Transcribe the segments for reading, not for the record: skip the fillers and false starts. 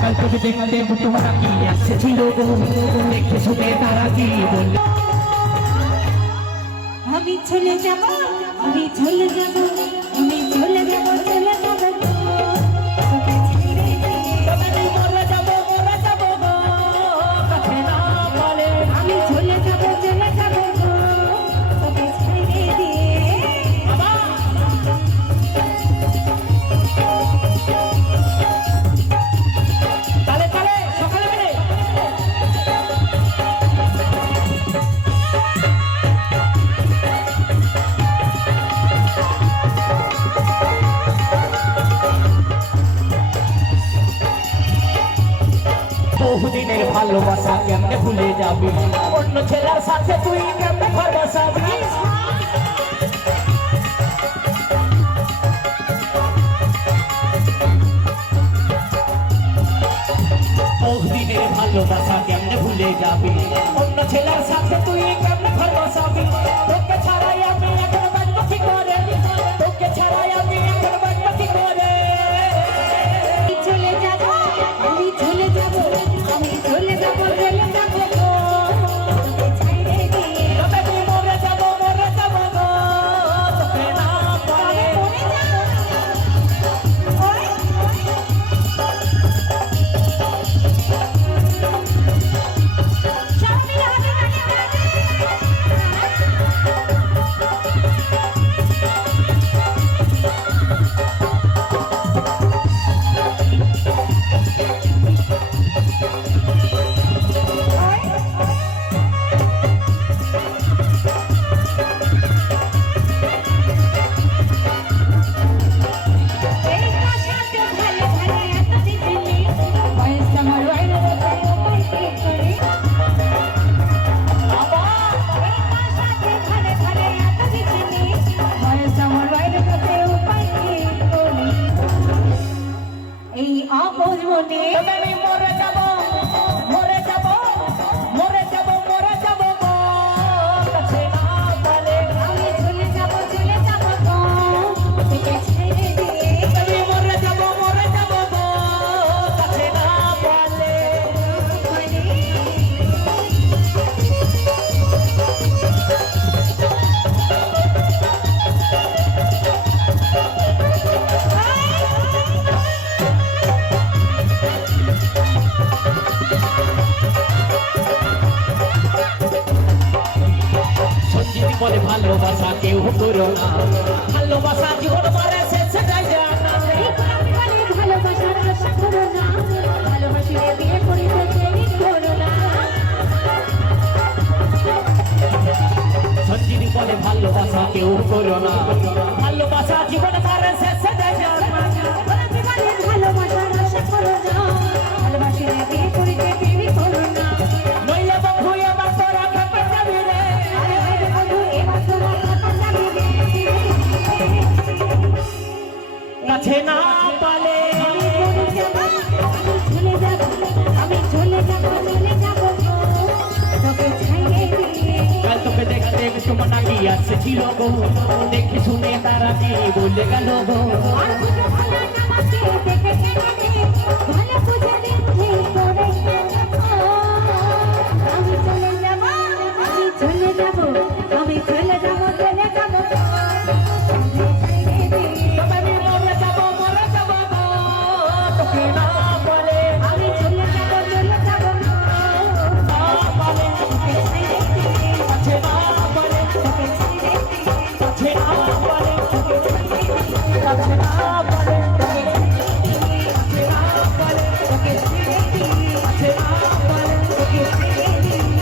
কাল থেকে দেখতে তোমরা কি এসেছিল গো দেখে শুনে তারা কি বলল আমি চলে যাব আমি চলে যাব আমি চলে যাব চলে যাব তোকে ছেড়ে আমি মরে যাব গো কাছে না বলে আমি চলে যাব তোকে ছেড়ে দিয়ে বাবা তালে তালে সকালে মিলে বহুদিনের ভালোবাসা কেমনে ভুলে যাবি অন্য ছেলের সাথে তুই কেমনে ঘর বসাবি বহুদিনের ভালোবাসা কেমনে ভুলে যাবি অন্য ছেলের সাথে তুই কেমনে ঘর বসাবি তোকে ছাড়াই আমি এখন বাঁচবো কি করে তোকে ছাড়াই আমি এখন বাঁচবো কি করে চলে যাব আমি চলে যাব আমি চলে যাব তোকে ছেড়ে দিয়ে তবে তুই মরে যাব গো তোকে না বলে মরে যাব ওই সব মিলে হাতে এই আপন মনে আমি মরে যাব গো কাছে না বলে আমি চলে যাব তোকে ছেড়ে দিয়ে আমি মরে যাব গো কাছে না বলে সঞ্জীবী বলে ভালোবাসা কেউ করো না ভালোবাসা জীবন মারে শেষ যায় না ভালোবাসার আশা করো না ভালোবাসিলে বিয়ে করিতে দেরি করো না সঞ্জীবী বলে ভালোবাসা কেউ করো না ভালোবাসা জীবন মারে শেষ যায় না ভালোবাসার আশা করো না ভালোবাসিলে বিয়ে করিতে দেরি করো না নইলে বন্ধু আমার তোরা খেপে যাবি রে আরে বন্ধু এবার তোমার কথা জানিবে কাছে না পালে আমি চলে যাব তোকে ছেড়ে দিয়ে কাল তোকে দেখতে তোমার নাকি আসছিল গো দেখে শুনে তারা কি বলে গেল গো আর বুঝো ভালো নামাকে দেখে কেনে ভালো বুঝে দেখে করে আমি চলে যাব আমি চলে যাব আমি চলে যাব আমি মরে যাব গো তোকে না বলে আমি চলে যাব না বলে কাছে না বলে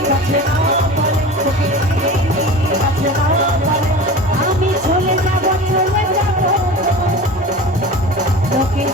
কাছে না বলে কাছে না বলে আমি চলে যাব তোকে